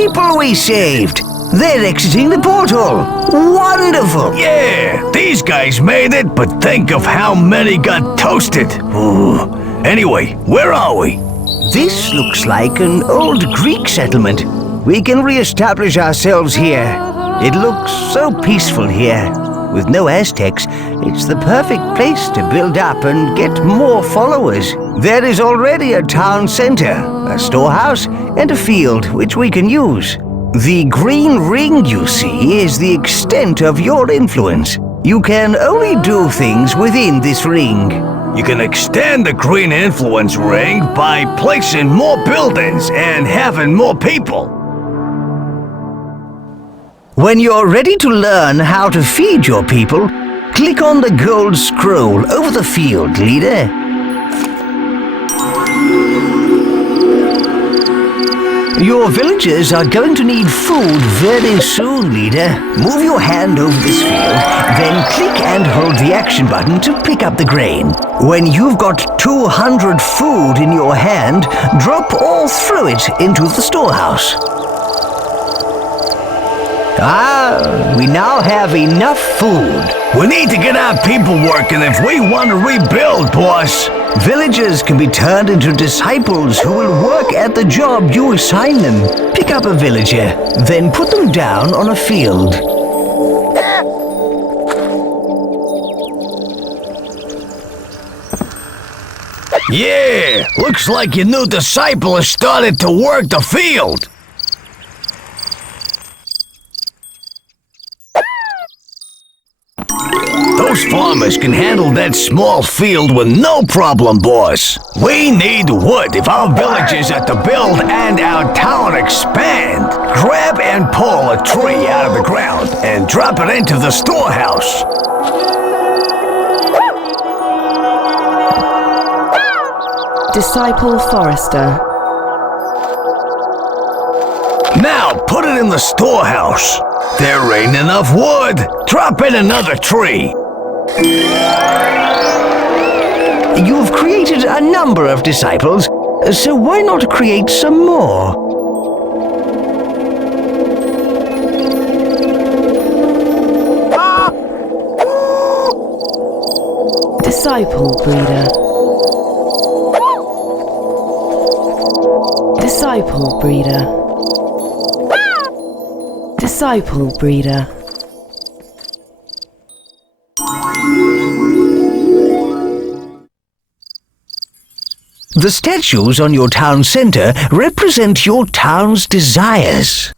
people we saved. They're exiting the portal. Wonderful. Yeah, these guys made it, but think of how many got toasted. Ooh. Anyway, where are we? This looks like an old Greek settlement. We can re-establish ourselves here. It looks so peaceful here. With no Aztecs, it's the perfect place to build up and get more followers. There is already a town center, a storehouse, and a field which we can use. The green ring you see is the extent of your influence. You can only do things within this ring. You can extend the green influence ring by placing more buildings and having more people. When you're ready to learn how to feed your people, click on the gold scroll over the field, leader. Your villagers are going to need food very soon, leader. Move your hand over this field, then click and hold the action button to pick up the grain. When you've got 200 food in your hand, drop all through it into the storehouse. We now have enough food. We need to get our people working if we want to rebuild, boss. Villagers can be turned into disciples who will work at the job you assign them. Pick up a villager, then put them down on a field. Yeah, looks like your new disciple has started to work the field. Those farmers can handle that small field with no problem, boss. We need wood if our village is to build and our town expand. Grab and pull a tree out of the ground and drop it into the storehouse. Disciple Forester. Now put it in the storehouse. There ain't enough wood. Drop in another tree. You've created a number of disciples, so why not create some more? Disciple breeder. Disciple breeder. Disciple breeder. The statues on your town center represent your town's desires.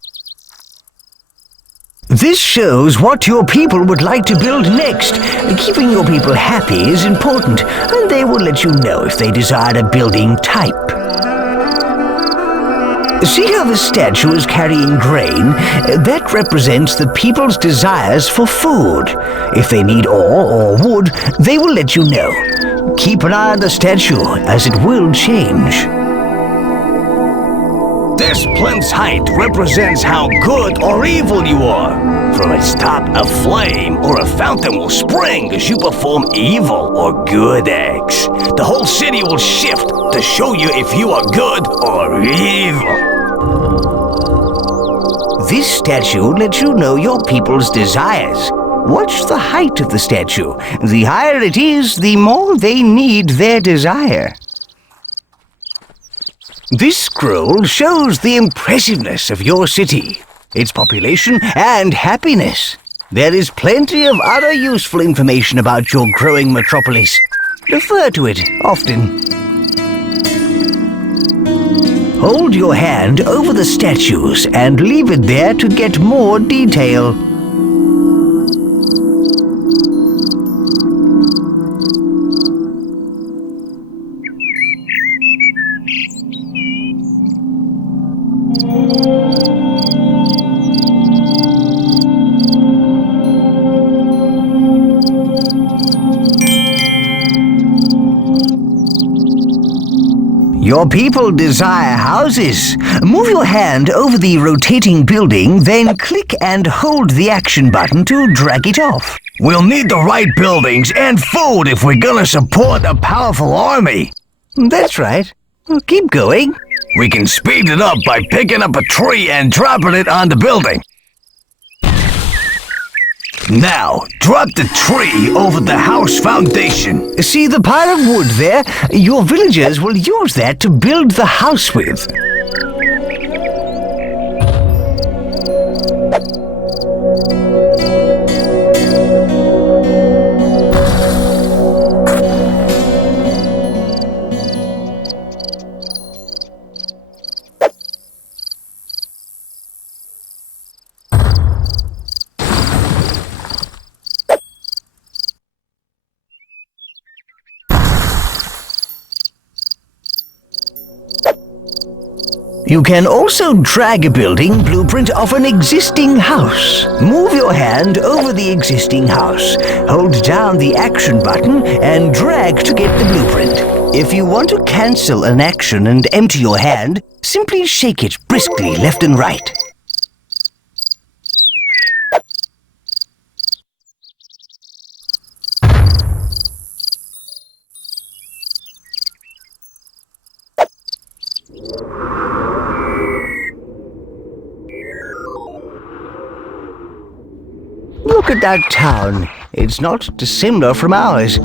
This shows what your people would like to build next. Keeping your people happy is important, and they will let you know if they desire a building type. See how the statue is carrying grain? That represents the people's desires for food. If they need ore or wood, they will let you know. Keep an eye on the statue, as it will change. This plinth's height represents how good or evil you are. From its top, a flame or a fountain will spring as you perform evil or good acts. The whole city will shift to show you if you are good or evil. This statue lets you know your people's desires. Watch the height of the statue. The higher it is, the more they need their desire. This scroll shows the impressiveness of your city, its population and happiness. There is plenty of other useful information about your growing metropolis. Refer to it often. Hold your hand over the statues and leave it there to get more detail. Your people desire houses. Move your hand over the rotating building, then click and hold the action button to drag it off. We'll need the right buildings and food if we're gonna support a powerful army. That's right. Well, keep going. We can speed it up by picking up a tree and dropping it on the building. Now, drop the tree over the house foundation. See the pile of wood there? Your villagers will use that to build the house with. You can also drag a building blueprint of an existing house. Move your hand over the existing house. Hold down the action button and drag to get the blueprint. If you want to cancel an action and empty your hand, simply shake it briskly left and right. Look at that town. It's not dissimilar from ours.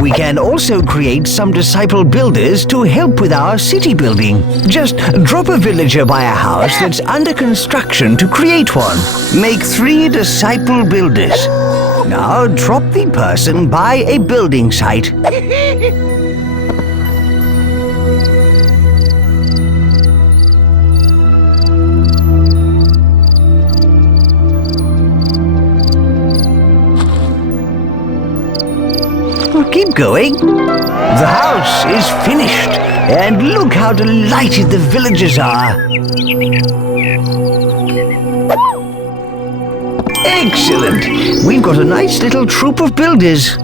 We can also create some disciple builders to help with our city building. Just drop a villager by a house that's under construction to create one. Make 3 disciple builders. Now drop the person by a building site. Keep going. The house is finished, and look how delighted the villagers are. Excellent! We've got a nice little troop of builders.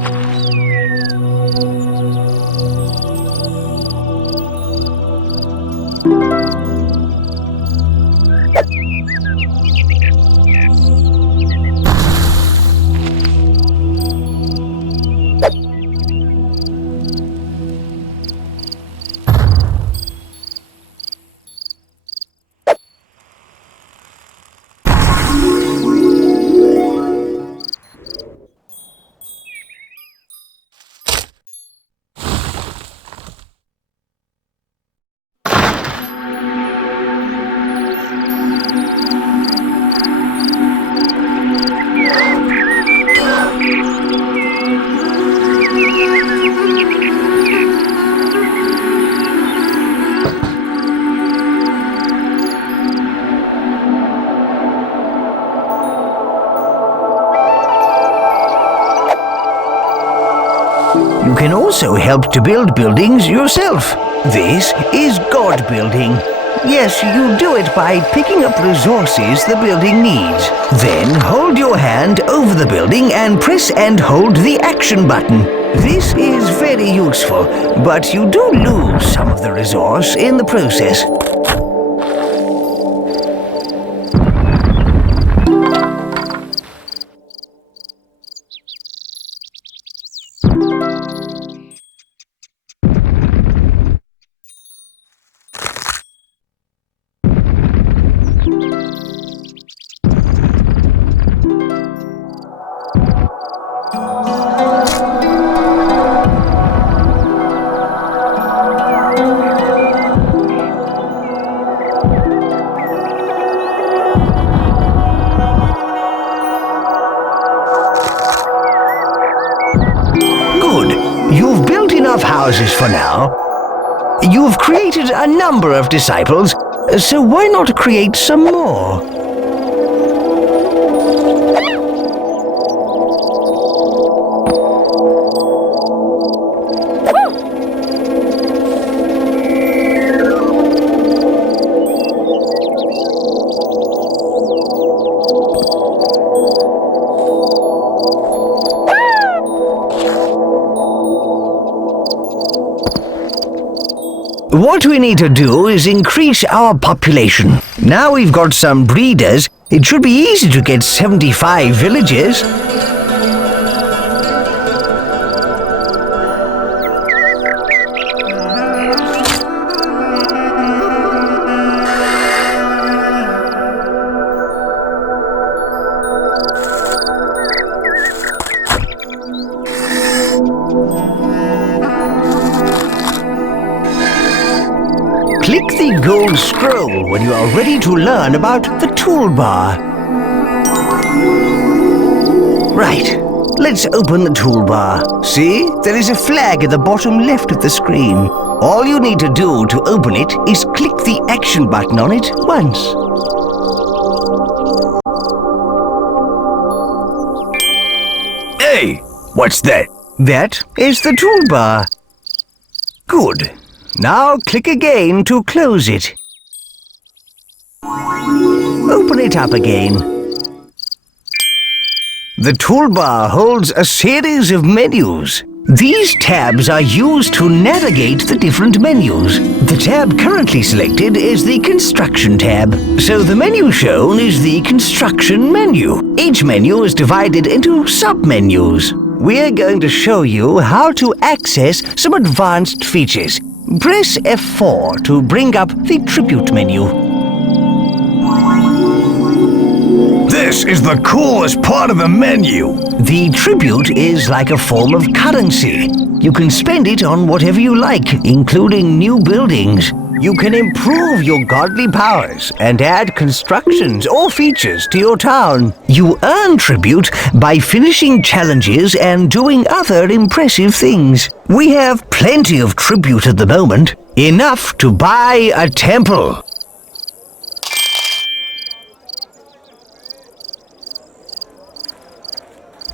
You can also help to build buildings yourself. This is God building. Yes, you do it by picking up resources the building needs. Then hold your hand over the building and press and hold the action button. This is very useful, but you do lose some of the resource in the process. You've built enough houses for now. You've created a number of disciples, so why not create some more? What we need to do is increase our population. Now we've got some breeders, It should be easy to get 75 villages. Click the gold scroll when you are ready to learn about the toolbar. Right, let's open the toolbar. See, there is a flag at the bottom left of the screen. All you need to do to open it is click the action button on it once. Hey, what's that? That is the toolbar. Good. Now click again to close it. Open it up again. The toolbar holds a series of menus. These tabs are used to navigate the different menus. The tab currently selected is the Construction tab, so the menu shown is the Construction menu. Each menu is divided into sub-menus. We're going to show you how to access some advanced features. Press F4 to bring up the Tribute menu. This is the coolest part of the menu. The Tribute is like a form of currency. You can spend it on whatever you like, including new buildings. You can improve your godly powers and add constructions or features to your town. You earn tribute by finishing challenges and doing other impressive things. We have plenty of tribute at the moment, enough to buy a temple.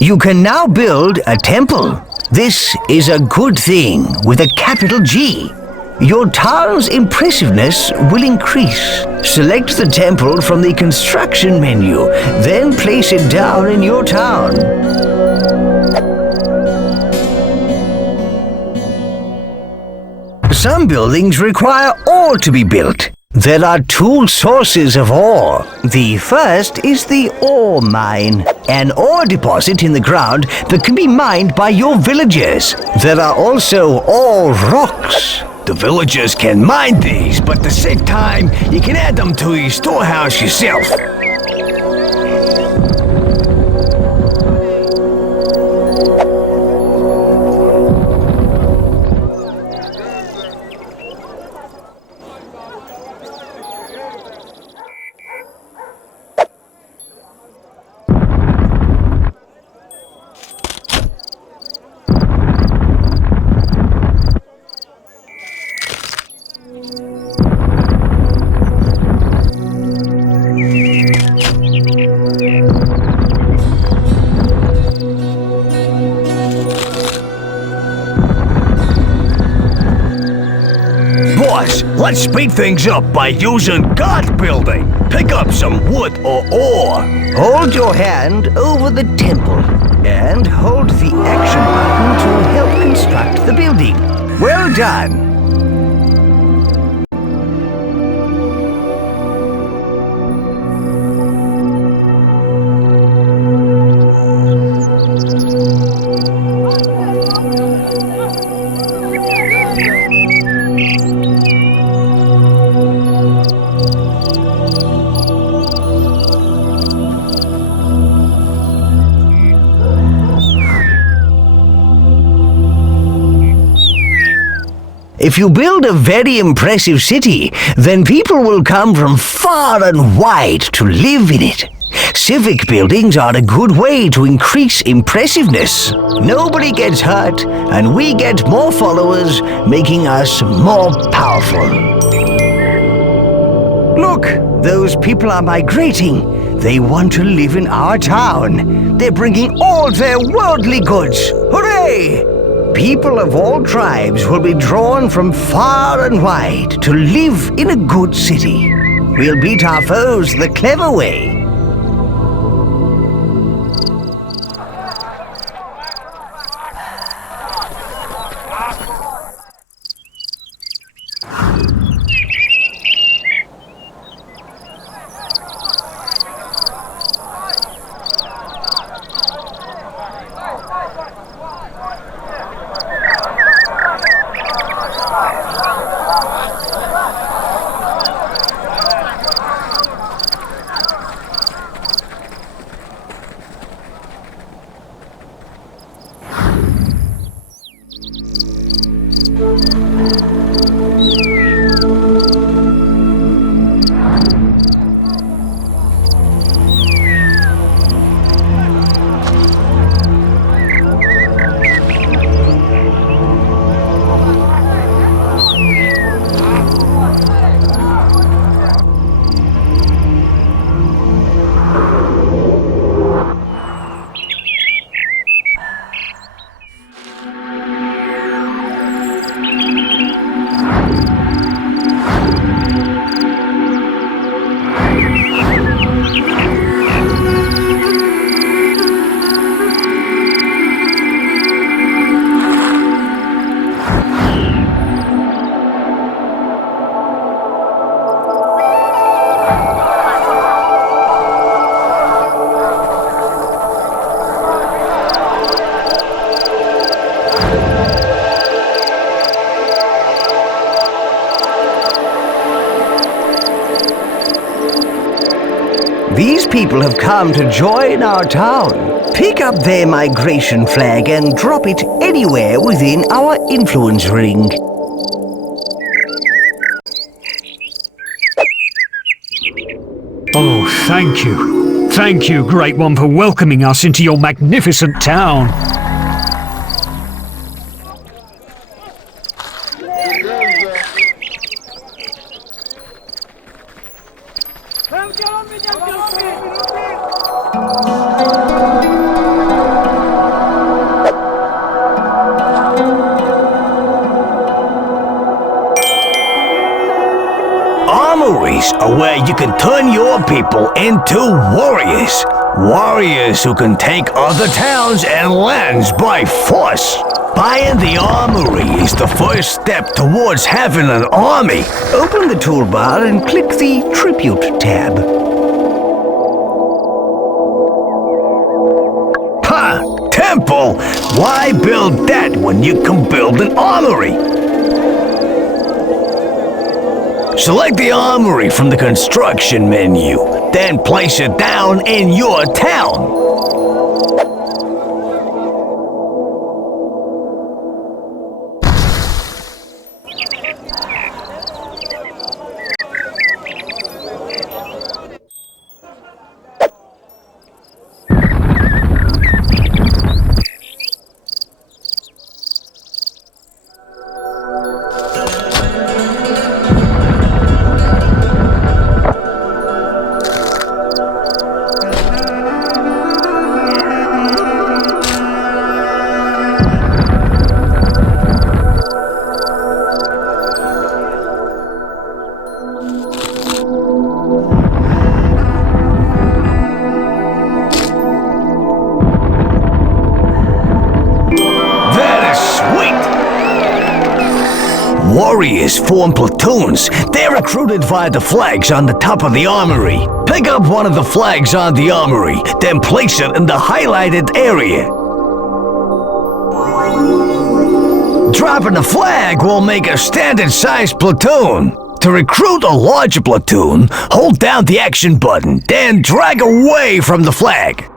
You can now build a temple. This is a good thing with a capital G. Your town's impressiveness will increase. Select the temple from the Construction menu, then place it down in your town. Some buildings require ore to be built. There are two sources of ore. The first is the ore mine, an ore deposit in the ground that can be mined by your villagers. There are also ore rocks. The villagers can mine these, but to save time, you can add them to your storehouse yourself. Let's speed things up by using God building. Pick up some wood or ore. Hold your hand over the temple and hold the action button to help construct the building. Well done. If you build a very impressive city, then people will come from far and wide to live in it. Civic buildings are a good way to increase impressiveness. Nobody gets hurt, and we get more followers, making us more powerful. Look, those people are migrating. They want to live in our town. They're bringing all their worldly goods. Hooray! People of all tribes will be drawn from far and wide to live in a good city. We'll beat our foes the clever way. These people have come to join our town. Pick up their migration flag and drop it anywhere within our influence ring. Oh, thank you. Thank you, Great One, for welcoming us into your magnificent town. Armories are where you can turn your people into warriors. Warriors who can take other towns and lands by force. Buying the armory is the first step towards having an army. Open the toolbar and click the Tribute tab. Ha! Temple! Why build that when you can build an armory? Select the armory from the construction menu, then place it down in your town. Warriors form platoons. They're recruited via the flags on the top of the armory. Pick up one of the flags on the armory, then place it in the highlighted area. Dropping the flag will make a standard-sized platoon. To recruit a larger platoon, hold down the action button, then drag away from the flag.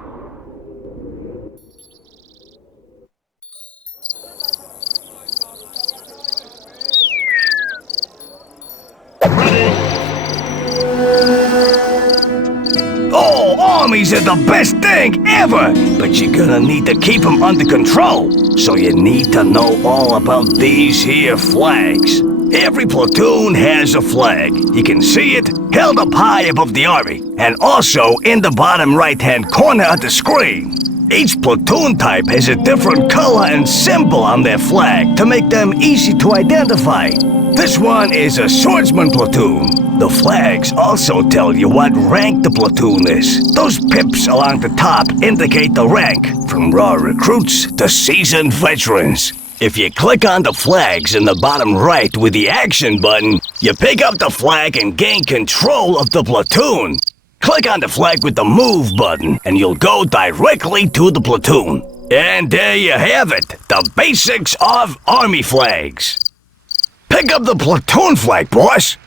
Oh, armies are the best thing ever, but you're gonna need to keep them under control. So you need to know all about these here flags. Every platoon has a flag. You can see it held up high above the army, and also in the bottom right-hand corner of the screen. Each platoon type has a different color and symbol on their flag to make them easy to identify. This one is a swordsman platoon. The flags also tell you what rank the platoon is. Those pips along the top indicate the rank, from raw recruits to seasoned veterans. If you click on the flags in the bottom right with the action button, you pick up the flag and gain control of the platoon. Click on the flag with the move button and you'll go directly to the platoon. And there you have it, the basics of army flags. Pick up the platoon flag, boss.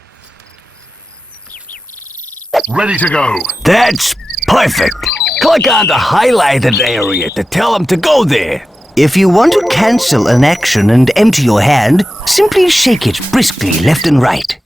Ready to go. That's perfect. Click on the highlighted area to tell them to go there. If you want to cancel an action and empty your hand, simply shake it briskly left and right.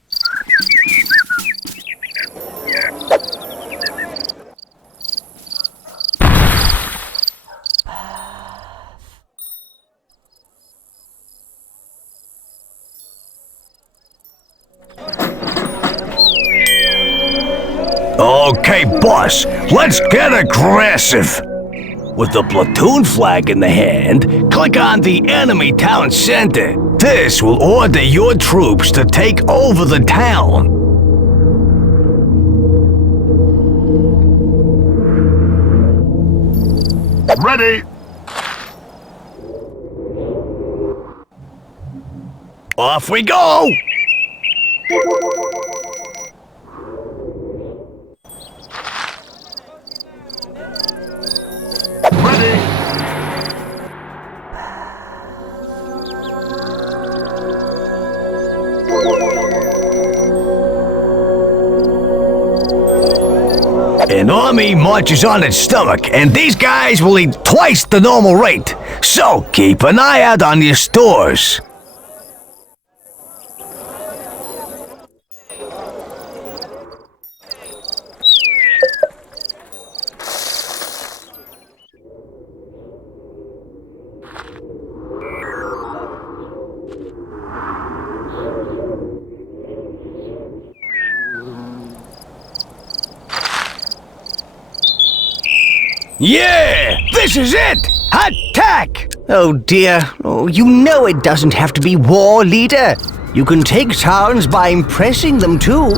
Okay, boss, let's get aggressive. With the platoon flag in the hand, click on the enemy town center. This will order your troops to take over the town. Ready! Off we go! Ready! An army marches on its stomach, and these guys will eat twice the normal rate. So keep an eye out on your stores. Yeah! This is it! Attack! Oh dear, oh, you know it doesn't have to be war, leader. You can take towns by impressing them too.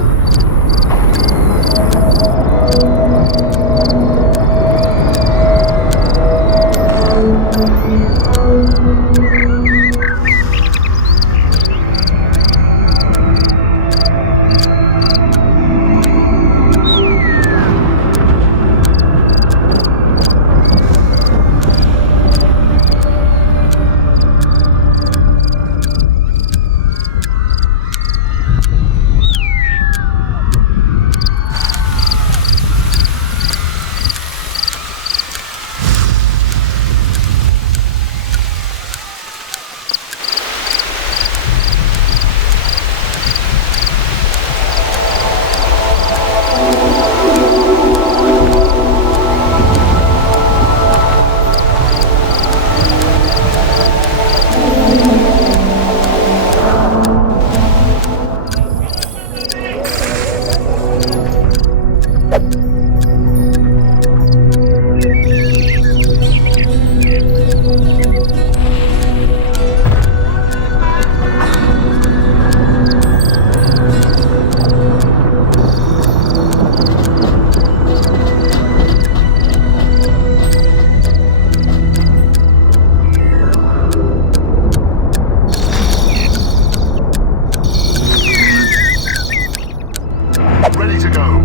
Ready to go.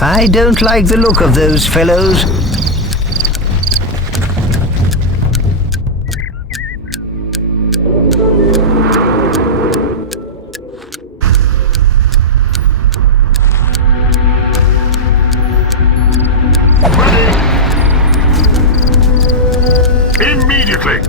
I don't like the look of those fellows. Immediately!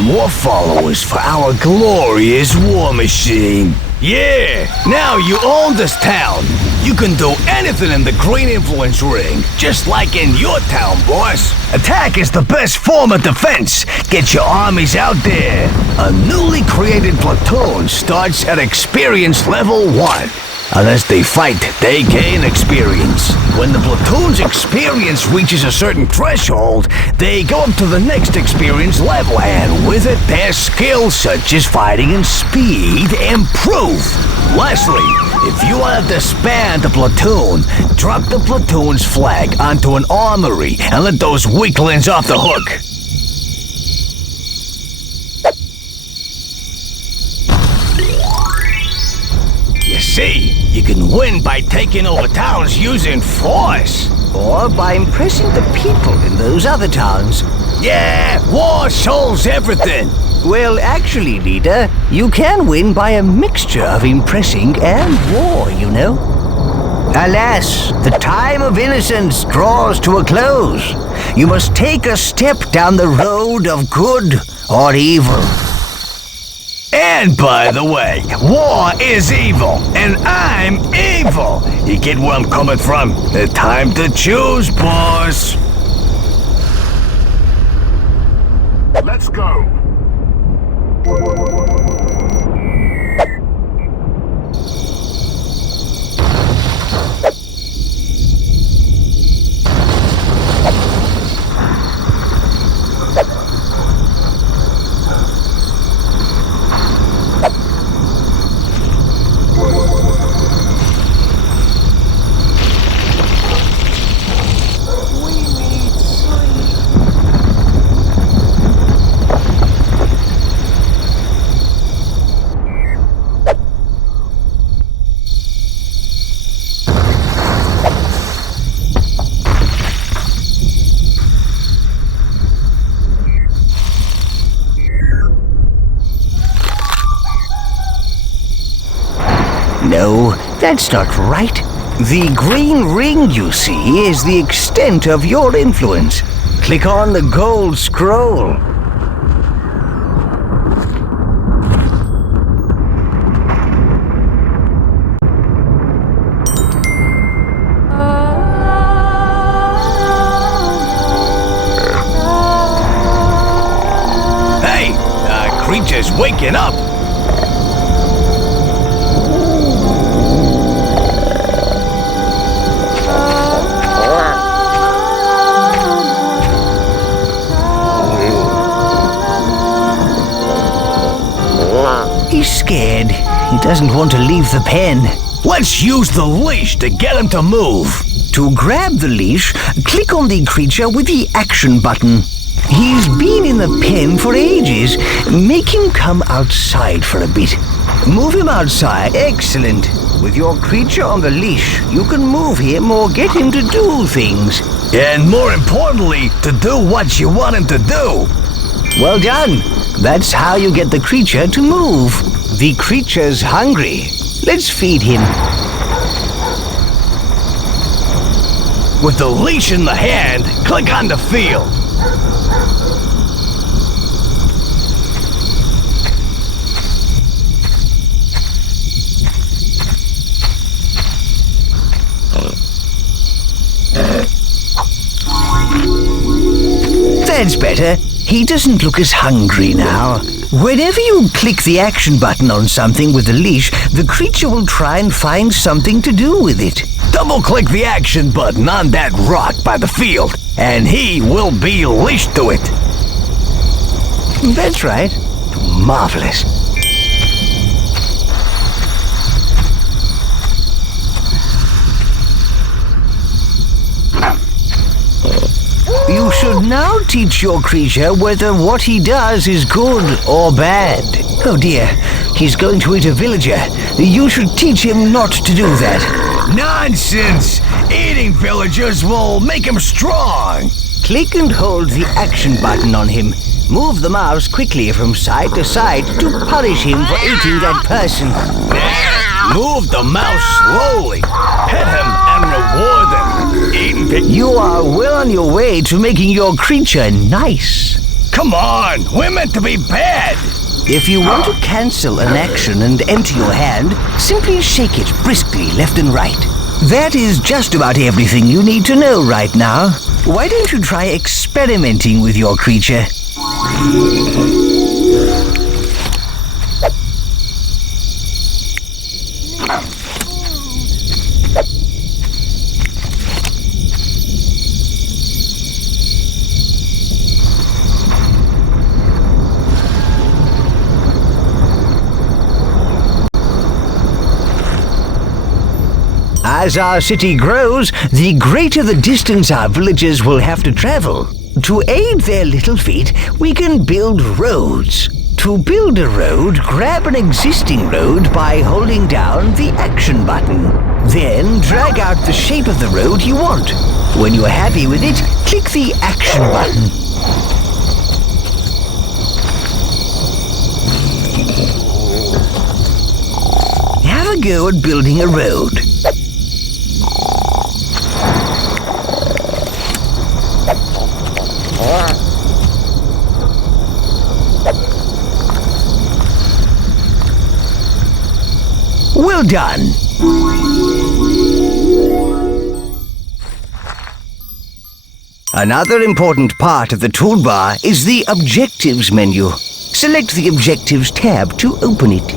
More followers for our glorious war machine. Yeah, now you own this town. You can do anything in the Green Influence Ring, just like in your town, boss. Attack is the best form of defense. Get your armies out there. A newly created platoon starts at experience level 1. Unless they fight, they gain experience. When the platoon's experience reaches a certain threshold, they go up to the next experience level, and with it, their skills such as fighting and speed improve. Lastly, if you want to disband the platoon, drop the platoon's flag onto an armory and let those weaklings off the hook. You see, you can win by taking over towns using force. Or by impressing the people in those other towns. Yeah, war solves everything. Well, actually, leader, you can win by a mixture of impressing and war, you know. Alas, the time of innocence draws to a close. You must take a step down the road of good or evil. And by the way, war is evil, and I'm evil. You get where I'm coming from? Time to choose, boss. Let's go. No, that's not right. The green ring you see is the extent of your influence. Click on the gold scroll. Hey, creature's waking up. He's scared. He doesn't want to leave the pen. Let's use the leash to get him to move. To grab the leash, click on the creature with the action button. He's been in the pen for ages. Make him come outside for a bit. Move him outside. Excellent. With your creature on the leash, you can move him or get him to do things. And more importantly, to do what you want him to do. Well done. That's how you get the creature to move. The creature's hungry. Let's feed him. With the leash in the hand, click on the field. That's better. He doesn't look as hungry now. Whenever you click the action button on something with the leash, the creature will try and find something to do with it. Double-click the action button on that rock by the field, and he will be leashed to it. That's right. Marvelous. You should now teach your creature whether what he does is good or bad. Oh dear, he's going to eat a villager. You should teach him not to do that. Nonsense! Eating villagers will make him strong. Click and hold the action button on him. Move the mouse quickly from side to side to punish him for eating that person. Move the mouse slowly. Pet him and reward him. You are well on your way to making your creature nice. Come on, we're meant to be bad. If you want to cancel an action and empty your hand, simply shake it briskly left and right. That is just about everything you need to know right now. Why don't you try experimenting with your creature? As our city grows, the greater the distance our villagers will have to travel. To aid their little feet, we can build roads. To build a road, grab an existing road by holding down the action button. Then drag out the shape of the road you want. When you are happy with it, click the action button. Have a go at building a road. Well done. Another important part of the toolbar is the Objectives menu. Select the Objectives tab to open it.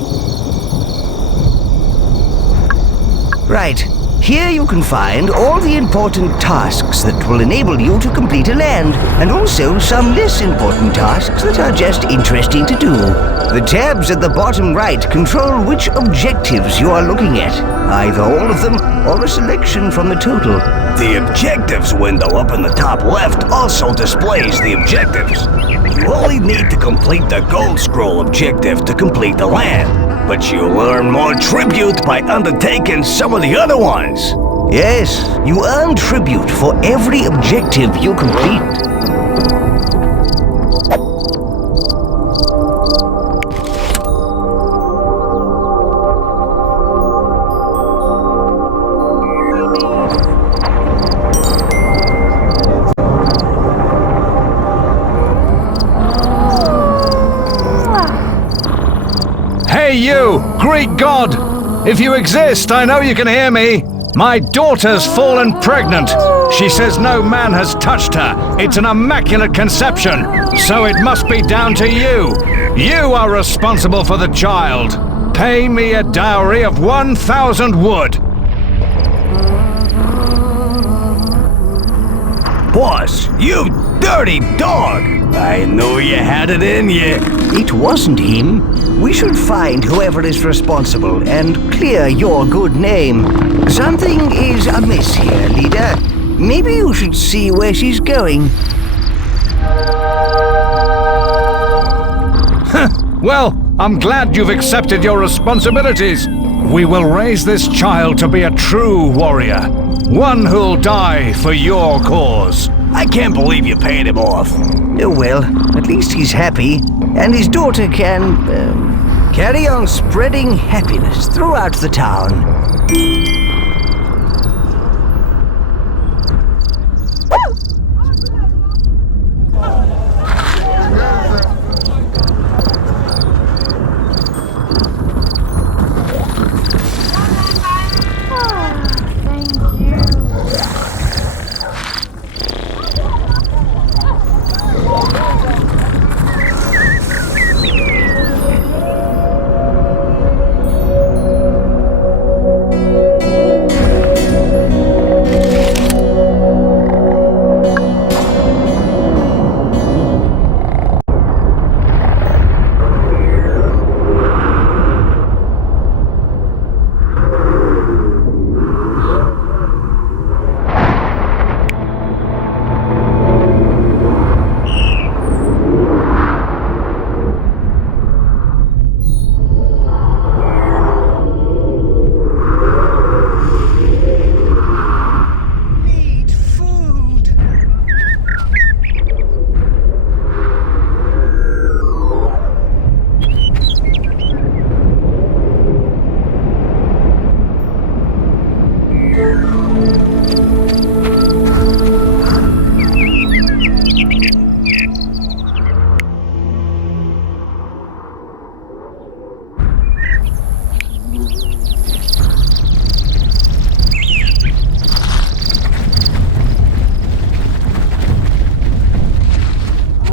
Right. Here you can find all the important tasks that will enable you to complete a land, and also some less important tasks that are just interesting to do. The tabs at the bottom right control which objectives you are looking at, either all of them or a selection from the total. The Objectives window up in the top left also displays the objectives. You only need to complete the Gold Scroll objective to complete the land, but you'll earn more tribute by undertaking some of the other ones. Yes, you earn tribute for every objective you complete. Hey you, Greek god! If you exist, I know you can hear me. My daughter's fallen pregnant. She says no man has touched her. It's an immaculate conception. So it must be down to you. You are responsible for the child. Pay me a dowry of 1,000 wood. Boss, you dirty dog! I knew you had it in you. It wasn't him. We should find whoever is responsible and clear your good name. Something is amiss here, leader. Maybe you should see where she's going. Well, I'm glad you've accepted your responsibilities. We will raise this child to be a true warrior. One who'll die for your cause. I can't believe you paid him off. Oh well, at least he's happy, and his daughter can carry on spreading happiness throughout the town.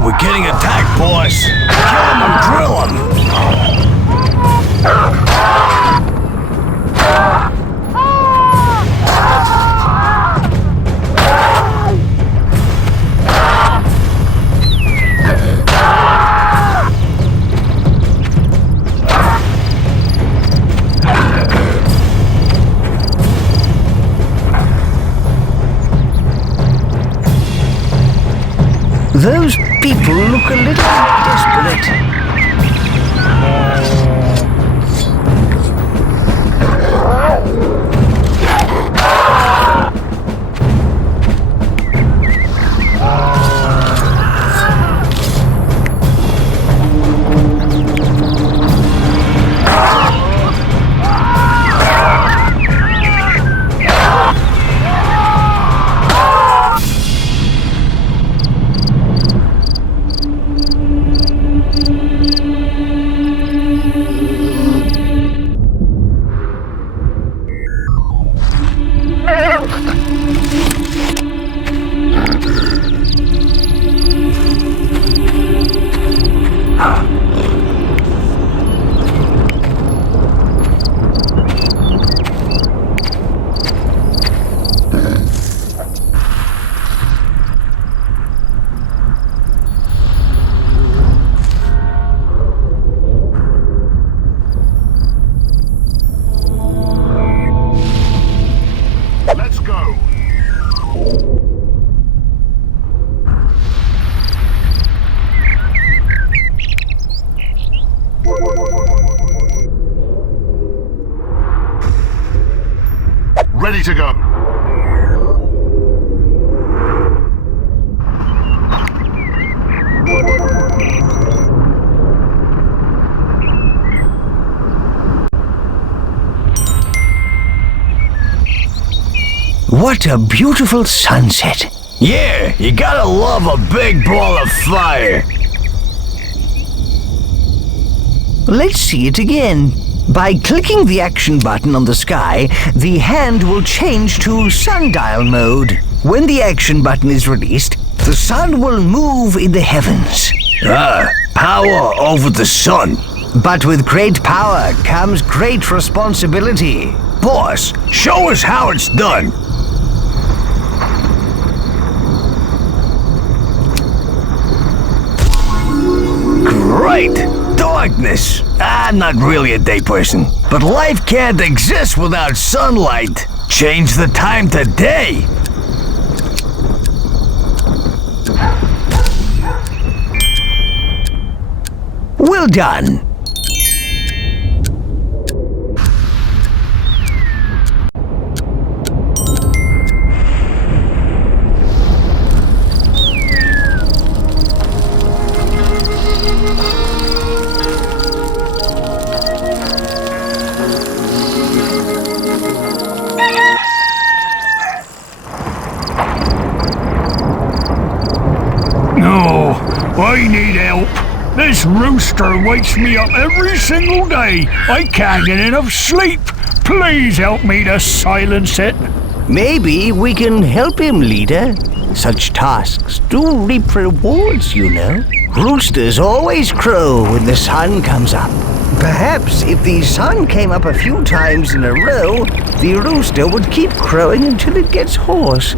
we're getting attacked, boss. Kill them and drill them. Those people look a little desperate. Let's go. Ready to go. What a beautiful sunset. Yeah, you gotta love a big ball of fire. Let's see it again. By clicking the action button on the sky, the hand will change to sundial mode. When the action button is released, the sun will move in the heavens. Power over the sun. But with great power comes great responsibility. Boss, show us how it's done. Great! Darkness! I'm not really a day person, but life can't exist without sunlight. Change the time to day. Well done. No, I need help. This rooster wakes me up every single day. I can't get enough sleep. Please help me to silence it. Maybe we can help him, leader. Such tasks do reap rewards, you know. Roosters always crow when the sun comes up. Perhaps if the sun came up a few times in a row, the rooster would keep crowing until it gets hoarse.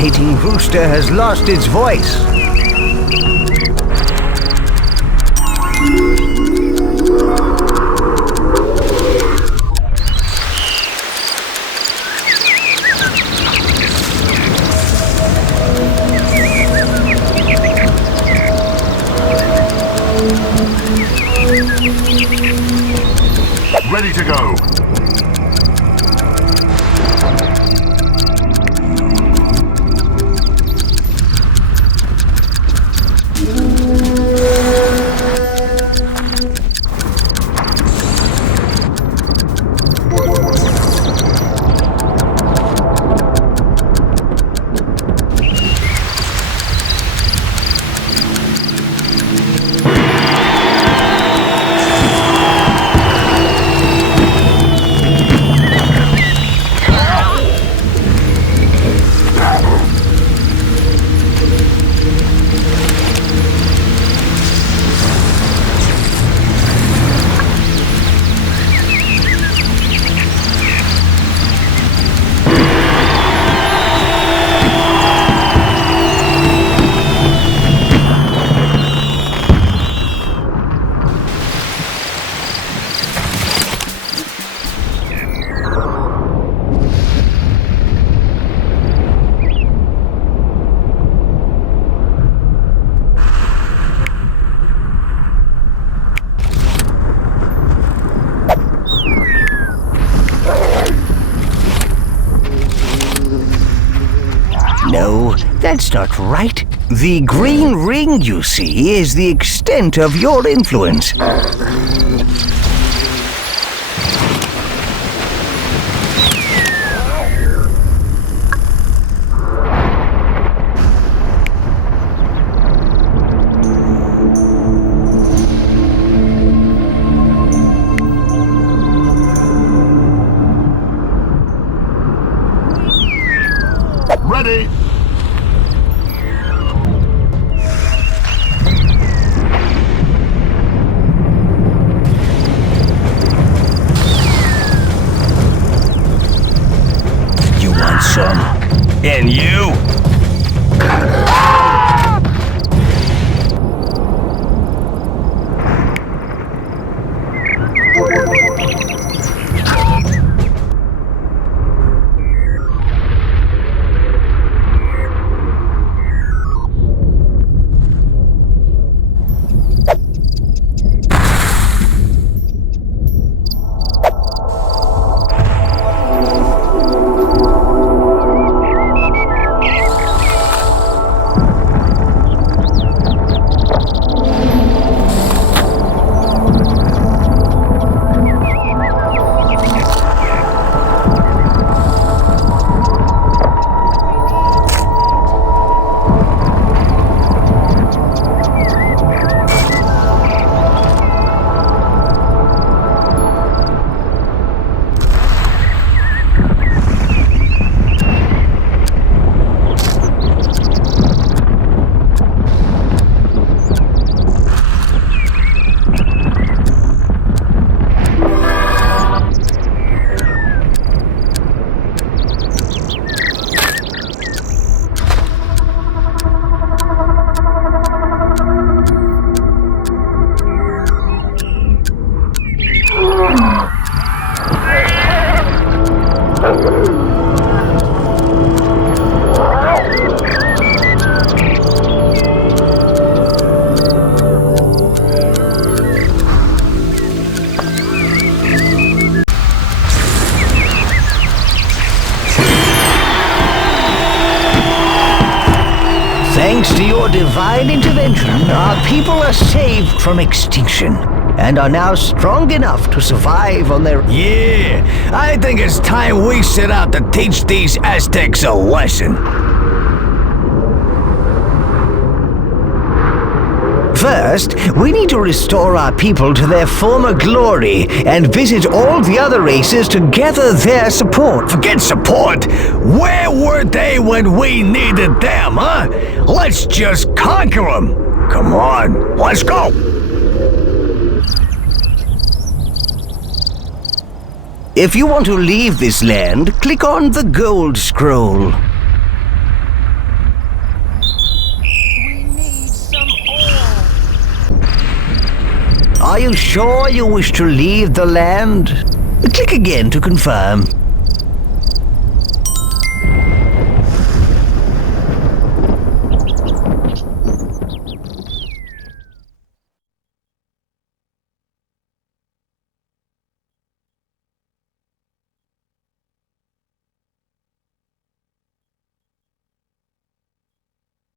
irritating rooster has lost its voice. Ready to go. No, that's not right. The green ring you see is the extent of your influence. Ready. You want some? And you? Thanks to your divine intervention, our people are saved from extinction and are now strong enough to survive on their... Yeah, I think it's time we set out to teach these Aztecs a lesson. First, we need to restore our people to their former glory and visit all the other races to gather their support. Forget support! Where were they when we needed them, huh? Let's just conquer them! Come on, let's go! If you want to leave this land, click on the gold scroll. Are you sure you wish to leave the land? Click again to confirm.